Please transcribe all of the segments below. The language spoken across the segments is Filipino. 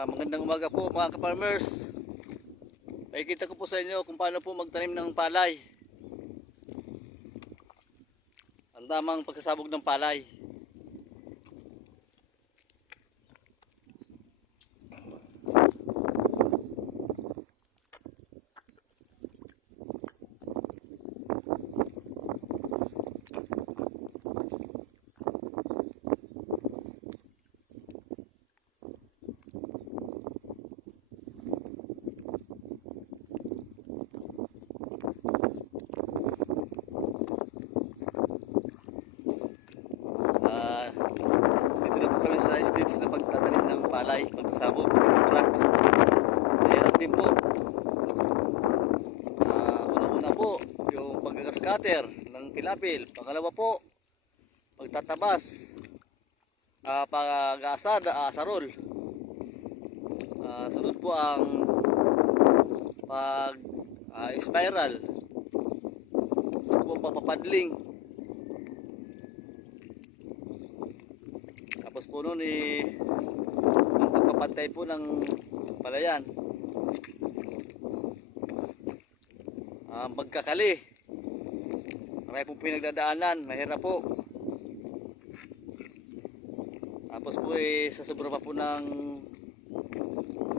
Ah, magandang umaga po mga ka-farmers. Pakikita ko po sa inyo kung paano po magtanim ng palay. Ang tamang pagkasabog ng palay. Ah, dito na po kami stage na pagtatanim ng palay, pagsabog, truck. Mahirap din po. Ah, una-una po, yung pagkakascatter ng pilapil. Pangalawa po, pagtatabas. Ah, pag-asad, asarol. Ah, sunod po ang pag ah, spiral. Sunod po papapadling. Tapos po noon eh, ang pagpapantay po ng palayan. Ang pagkakali. Marami po pinagdadaanan, mahirap po. Tapos po eh, sa sobra pa po ng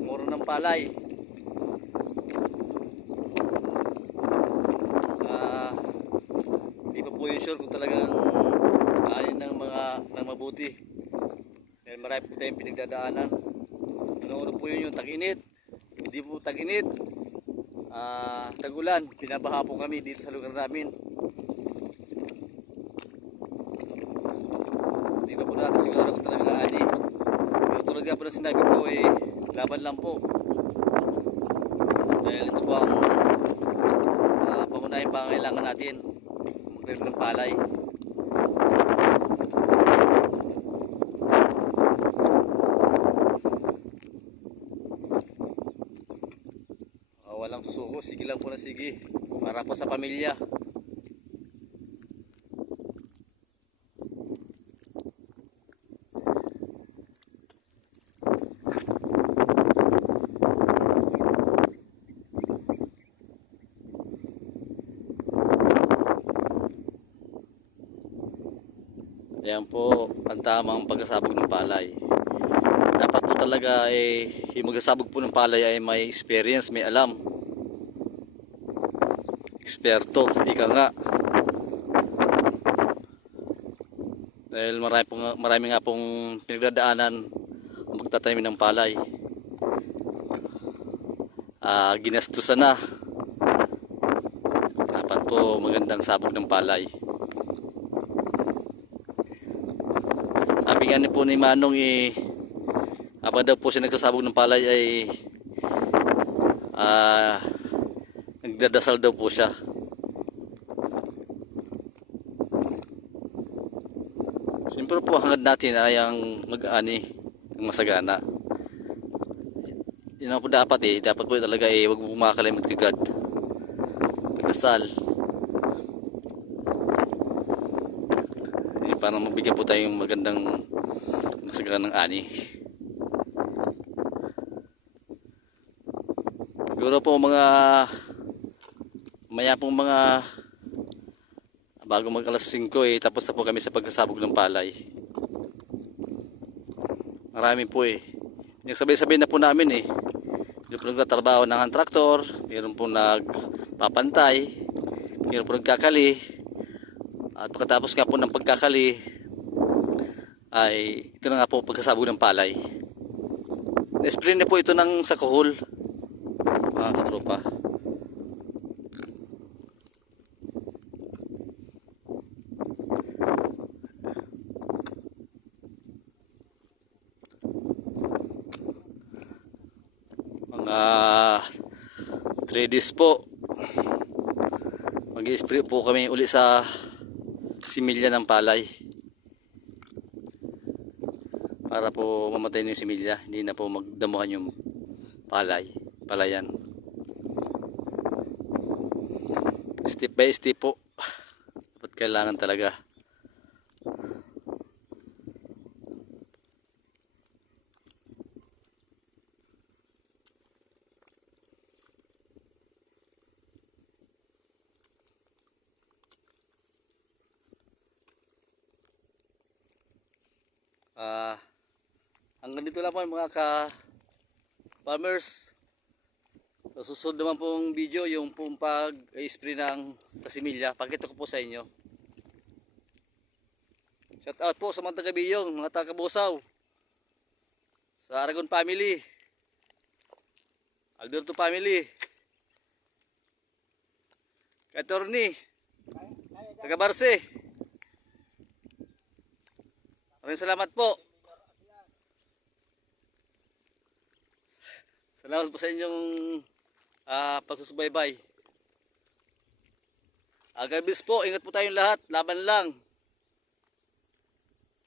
muro ng palay. Ah, hindi pa po yun sure kung talagang maanin ng mga ng mabuti. Marami po tayong pinagdadaanan. Ano-ano po yun yung tag-init. Hindi po tag-init. Ah, tagulan. Pinabaha po kami dito sa lugar namin. Hindi pa po nakasigurado kung talaga ani. Pero tulad nga po na sinabi ko eh, laban lang po. Dahil ito po ang uh, pangunahing pangangailangan natin. Magtanim ng palay. Ah, sige lang po na sige. Para po sa pamilya. Yan po ang tamang pagkasabog ng palay. Dapat po talaga eh, yung magkasabog po ng palay ay may experience, may alam. Eksperto, ika nga. Dahil marami, po, nga- marami nga pong pinagdadaanan ang magtatanim ng palay. Ah, ginastusan na. Dapat po magandang sabog ng palay. Sabi nga po ni Manong eh, habang daw po siya nagsasabog ng palay ay ah nagdadasal daw po siya. Siyempre po hangad natin ay ang mag-ani ng masagana. Yun ang po dapat eh. Dapat po talaga eh wag mo kumakalimot kagad. Pagkasal. Eh, para mabigyan po tayong magandang masagana ng ani. Siguro po mga maya pong mga bago mag alas 5 eh tapos na po kami sa pagkasabog ng palay. Marami po eh. Yung sabay-sabay na po namin eh. Meron po nagtatrabaho ng traktor, meron po nagpapantay, meron po nagkakali. At pagkatapos nga po ng pagkakali ay ito na nga po pagkasabog ng palay. Na-spray na po ito ng sakuhol mga katropa. Mga 3 days po. Mag-spray po kami uli sa similya ng palay. Para po mamatay yung similya. Hindi na po magdamuhan yung palay. Palayan. Step by step po. Dapat kailangan talaga. Ah, hanggang dito lang po mga ka farmers. So, susunod naman pong video yung pong pag-spray ng sa similya. Pakita ko po sa inyo. Shout out po sa mga taga-biyong, mga taga-busaw. Sa Aragon family. Alberto family. Kay Torni. Taga Barce. Maraming salamat po. Salamat po sa inyong ah pagsusubaybay. Ah, God bless po. Ingat po tayong lahat. Laban lang.